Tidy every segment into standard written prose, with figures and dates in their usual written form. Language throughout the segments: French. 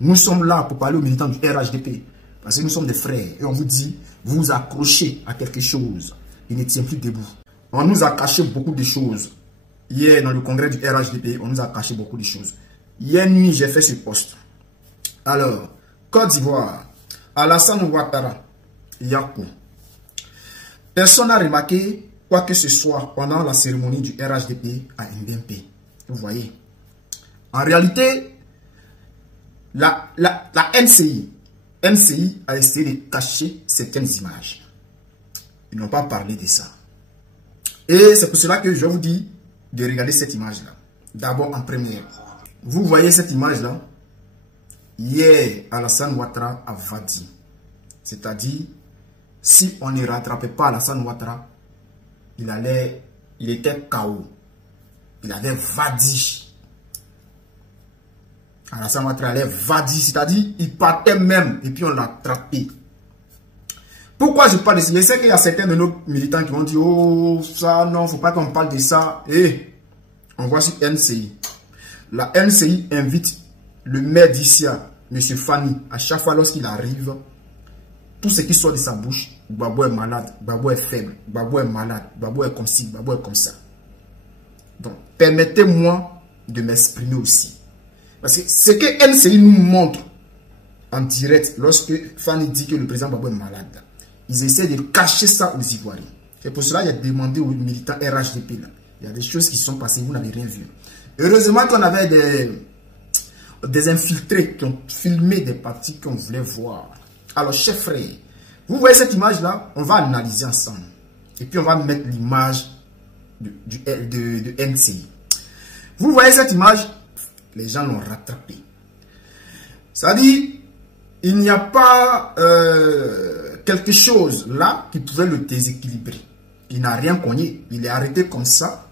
Nous sommes là pour parler aux militants du RHDP. Parce que nous sommes des frères. Et on vous dit, vous vous accrochez à quelque chose. Il ne tient plus debout. On nous a caché beaucoup de choses. Hier, dans le congrès du RHDP, on nous a caché beaucoup de choses. Hier nuit, j'ai fait ce poste. Alors, Côte d'Ivoire, Alassane Ouattara, Yakou. Personne n'a remarqué quoi que ce soit pendant la cérémonie du RHDP à Mbempe. Vous voyez. En réalité, la NCI a essayé de cacher certaines images. Ils n'ont pas parlé de ça. Et c'est pour cela que je vous dis de regarder cette image-là. D'abord en première. Vous voyez cette image-là. Hier, Alassane Ouattara a vadi. C'est-à-dire, si on ne rattrapait pas Alassane Ouattara, il était KO. Il avait vadi. Alassane Ouattara allait vadi, c'est-à-dire, il partait même, et puis on l'a attrapé. Pourquoi je parle de ça? Je sais qu'il y a certains de nos militants qui vont dire, oh, ça, non, faut pas qu'on parle de ça. Et on voit sur NCI. La NCI invite le maire d'Issia, M. Fani, à chaque fois lorsqu'il arrive, tout ce qui sort de sa bouche, Gbagbo est malade, Gbagbo est faible, Gbagbo est malade, Gbagbo est comme ci, Gbagbo est comme ça. Donc, permettez-moi de m'exprimer aussi. Parce que ce que NCI nous montre en direct, lorsque Fani dit que le président Gbagbo est malade, ils essaient de cacher ça aux Ivoiriens. C'est pour cela qu'il a demandé aux militants RHDP là. Il y a des choses qui sont passées, vous n'avez rien vu. Heureusement qu'on avait des infiltrés qui ont filmé des parties qu'on voulait voir. Alors, chers frères, vous voyez cette image-là, on va analyser ensemble. Et puis, on va mettre l'image de NCI. Vous voyez cette image, les gens l'ont rattrapé. C'est-à-dire, il n'y a pas quelque chose là qui pouvait le déséquilibrer. Il n'a rien cogné. Il est arrêté comme ça.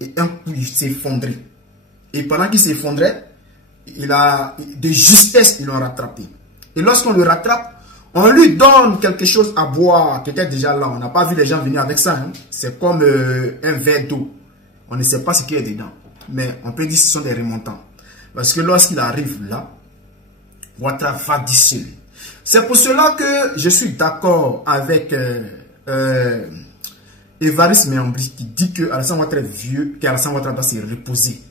Et un coup, il s'est effondré. Et pendant qu'il s'effondrait, de justesse, ils l'ont rattrapé. Et lorsqu'on le rattrape, on lui donne quelque chose à boire qui était déjà là. On n'a pas vu les gens venir avec ça. Hein. C'est comme un verre d'eau. On ne sait pas ce qu'il y a dedans. Mais on peut dire que ce sont des remontants. Parce que lorsqu'il arrive là, Ouattara va seul. C'est pour cela que je suis d'accord avec Évariste Méambri qui dit que Alassane Ouattara est vieux, qu'Alassane Ouattara doit se reposer,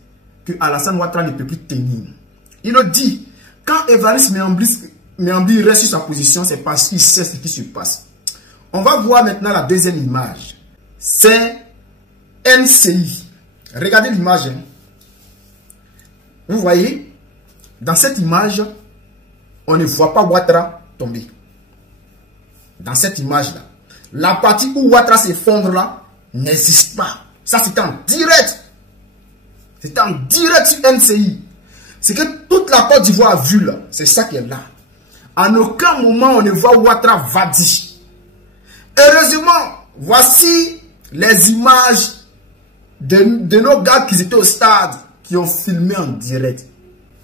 que Alassane Ouattara ne peut plus tenir. Il le dit. Quand Évariste Méambri reste sur sa position, c'est parce qu'il sait ce qui se passe. On va voir maintenant la deuxième image. C'est NCI. Regardez l'image. Hein. Vous voyez, dans cette image, on ne voit pas Ouattara tomber. Dans cette image-là. La partie où Ouattara s'effondre là, n'existe pas. Ça, c'est en direct. C'est en direct sur NCI. C'est que toute la Côte d'Ivoire a vu là. C'est ça qui est là. En aucun moment, on ne voit Ouattara vadi. Heureusement, voici les images de nos gars qui étaient au stade, qui ont filmé en direct.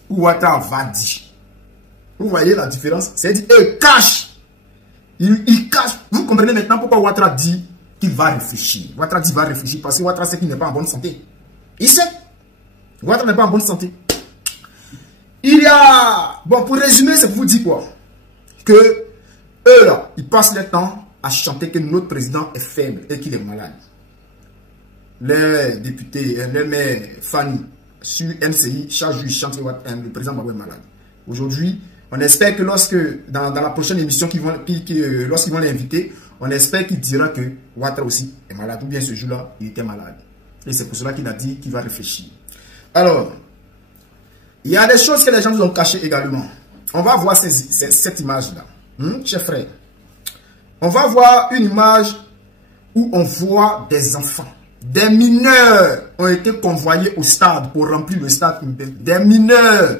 Où Ouattara vadi. Vous voyez la différence? C'est-à-dire, eux cachent. Il cache. Vous comprenez maintenant pourquoi Ouattara dit qu'il va réfléchir. Ouattara dit qu'il va réfléchir parce que Ouattara sait qu'il n'est pas en bonne santé. Il sait. Ouattara n'est pas en bonne santé. Il y a... Bon, pour résumer, c'est pour vous dire quoi? Que eux, là, ils passent le temps à chanter que notre président est faible et qu'il est malade. Les députés, les maires, Fani, sur NCI, chaque jour, ils chantent que le président Gbagbo est malade. Aujourd'hui, on espère que lorsque, dans la prochaine émission, lorsqu'ils vont l'inviter, on espère qu'il dira que Ouattara aussi est malade. Ou bien ce jour-là, il était malade. Et c'est pour cela qu'il a dit qu'il va réfléchir. Alors, il y a des choses que les gens vous ont cachées également. On va voir cette image-là. Chers frères, on va voir une image où on voit des enfants. Des mineurs ont été convoyés au stade pour remplir le stade. Des mineurs.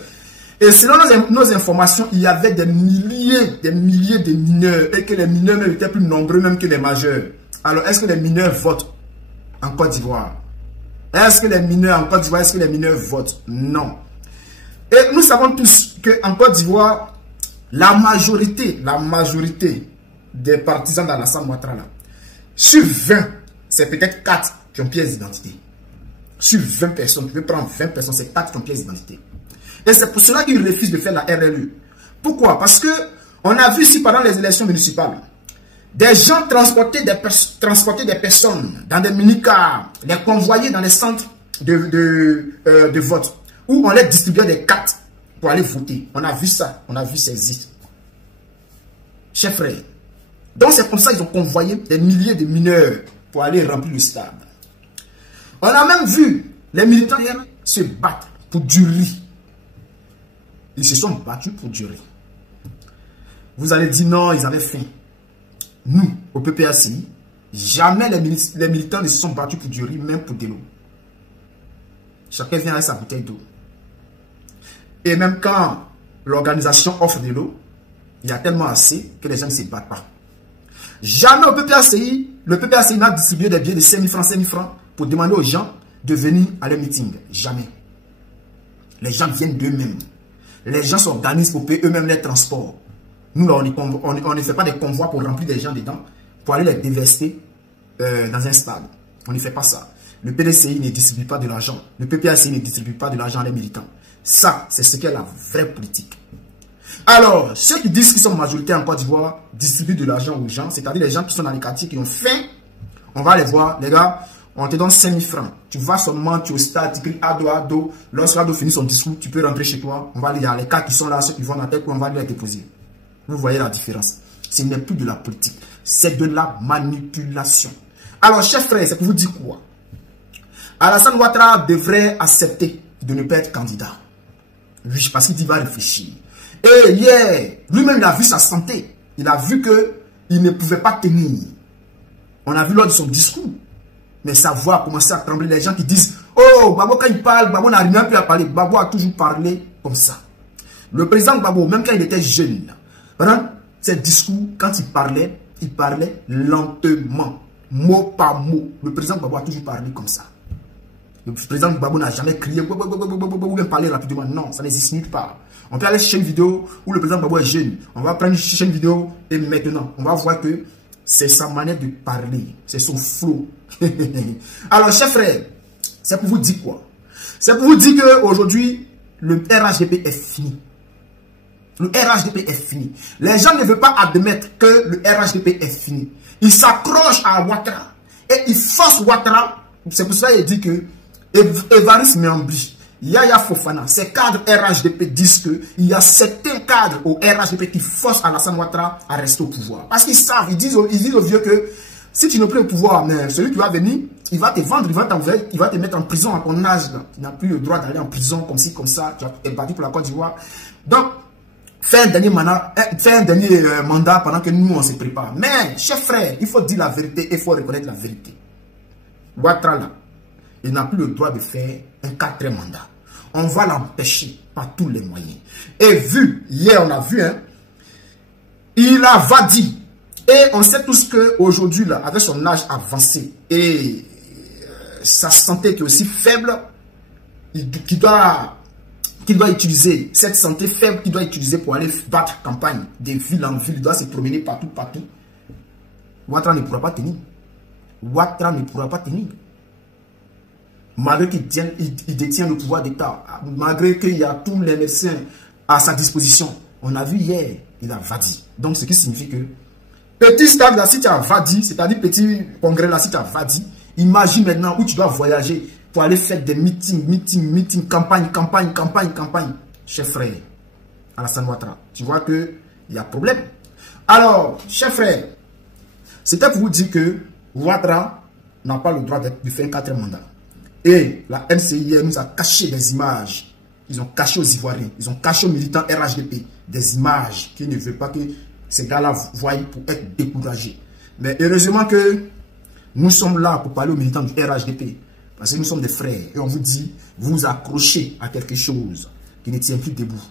Et selon nos informations, il y avait des milliers de mineurs et que les mineurs même étaient plus nombreux même que les majeurs. Alors, est-ce que les mineurs votent en Côte d'Ivoire? Est-ce que les mineurs en Côte d'Ivoire, est-ce que les mineurs votent? Non. Et nous savons tous qu'en Côte d'Ivoire, la majorité des partisans d'Alassane Ouattara, sur 20, c'est peut-être 4 qui ont pièce d'identité. Sur 20 personnes, tu peux prendre 20 personnes, c'est 4 qui ont pièce d'identité. Et c'est pour cela qu'ils refusent de faire la RLE. Pourquoi? Parce que on a vu ici pendant les élections municipales, des gens transporter des personnes dans des minicars, les convoyer dans les centres de vote, où on les distribuait des cartes pour aller voter. On a vu ça, on a vu ces histoires. Chers frères, donc c'est comme ça qu'ils ont convoyé des milliers de mineurs pour aller remplir le stade. On a même vu les militants se battre pour du riz. Ils se sont battus pour du riz. Vous allez dire non, ils avaient faim. Nous, au PPACI, jamais les militants ne se sont battus pour du riz, même pour de l'eau. Chacun vient avec sa bouteille d'eau. Et même quand l'organisation offre de l'eau, il y a tellement assez que les gens ne se battent pas. Jamais au PPACI, le PPACI n'a distribué des billets de 5 000 francs pour demander aux gens de venir à leur meeting. Jamais. Les gens viennent d'eux-mêmes. Les gens s'organisent pour payer eux-mêmes les transports. Nous, là, on ne fait pas des convois pour remplir des gens dedans, pour aller les dévester dans un stade. On ne fait pas ça. Le PDCI ne distribue pas de l'argent. Le PPACI ne distribue pas de l'argent à les militants. Ça, c'est ce qu'est la vraie politique. Alors, ceux qui disent qu'ils sont majoritaires en Côte d'Ivoire distribuent de l'argent aux gens, c'est-à-dire les gens qui sont dans les quartiers, qui ont faim. On va les voir, les gars, on te donne 5 000 francs. Tu vas seulement, tu es au stade, tu cries ado, ado. Lorsque l'ado finit son discours, tu peux rentrer chez toi. On va aller, il y a les cas qui sont là, ceux qui vont dans la tête, on va aller les déposer. Vous voyez la différence. Ce n'est plus de la politique, c'est de la manipulation. Alors, chers frères, c'est pour vous dire quoi? Alassane Ouattara devrait accepter de ne pas être candidat. Oui, parce qu'il va réfléchir. Et hier, lui-même, il a vu sa santé. Il a vu qu'il ne pouvait pas tenir. On a vu lors de son discours. Mais sa voix a commencé à trembler. Les gens qui disent, oh, Gbagbo, quand il parle, Gbagbo n'a rien plus à parler. Gbagbo a toujours parlé comme ça. Le président Gbagbo, même quand il était jeune, pendant ses discours, quand il parlait lentement, mot par mot. Le président Gbagbo a toujours parlé comme ça. Le président Gbagbo n'a jamais crié ou bien parlé rapidement. Non, ça n'existe nulle part. On peut aller chercher une vidéo où le président Gbagbo est jeune. On va prendre une vidéo et maintenant, on va voir que c'est sa manière de parler. C'est son flow. Alors, chers frères, c'est pour vous dire quoi? C'est pour vous dire qu'aujourd'hui, le RHDP est fini. Le RHDP est fini. Les gens ne veulent pas admettre que le RHDP est fini. Ils s'accrochent à Ouattara. Et ils forcent Ouattara. C'est pour ça qu'il dit que Évariste Méambi, Yaya Fofana, ces cadres RHDP disent qu'il y a certains cadres au RHDP qui forcent Alassane Ouattara à rester au pouvoir. Parce qu'ils savent, ils disent aux vieux que si tu n'es plus au pouvoir, mais celui qui va venir, il va te vendre, il va te mettre en prison à ton âge. Tu n'as plus le droit d'aller en prison comme ci, comme ça. Tu es battu pour la Côte d'Ivoire. Donc, fais un dernier mandat pendant que nous, on se prépare. Mais, chers frères, il faut dire la vérité et il faut reconnaître la vérité. Ouattara, là, il n'a plus le droit de faire un 4e mandat. On va l'empêcher par tous les moyens. Et hier on a vu, hein, il a vadi. Et on sait tous qu'aujourd'hui, là, avec son âge avancé et sa santé qui est aussi faible, qu'il doit utiliser, cette santé faible qu'il doit utiliser pour aller battre campagne de ville en ville, il doit se promener partout. Ouattara ne pourra pas tenir. Ouattara ne pourra pas tenir. Malgré qu'il détient le pouvoir d'État, malgré qu'il y a tous les médecins à sa disposition. On a vu hier, il a vadi. Donc, ce qui signifie que petit stade là, si tu as vadi, c'est-à-dire petit congrès là, si tu as vadi, imagine maintenant où tu dois voyager pour aller faire des meetings, campagne. Chers frères, Alassane Ouattara, tu vois qu'il y a problème. Alors, chers frères, c'était pour vous dire que Ouattara n'a pas le droit de faire un 4e mandat. Et la NCI nous a caché des images. Ils ont caché aux Ivoiriens, ils ont caché aux militants RHDP des images qu'ils ne veulent pas que ces gars-là voient pour être découragés. Mais heureusement que nous sommes là pour parler aux militants du RHDP. Parce que nous sommes des frères. Et on vous dit, vous vous accrochez à quelque chose qui ne tient plus debout.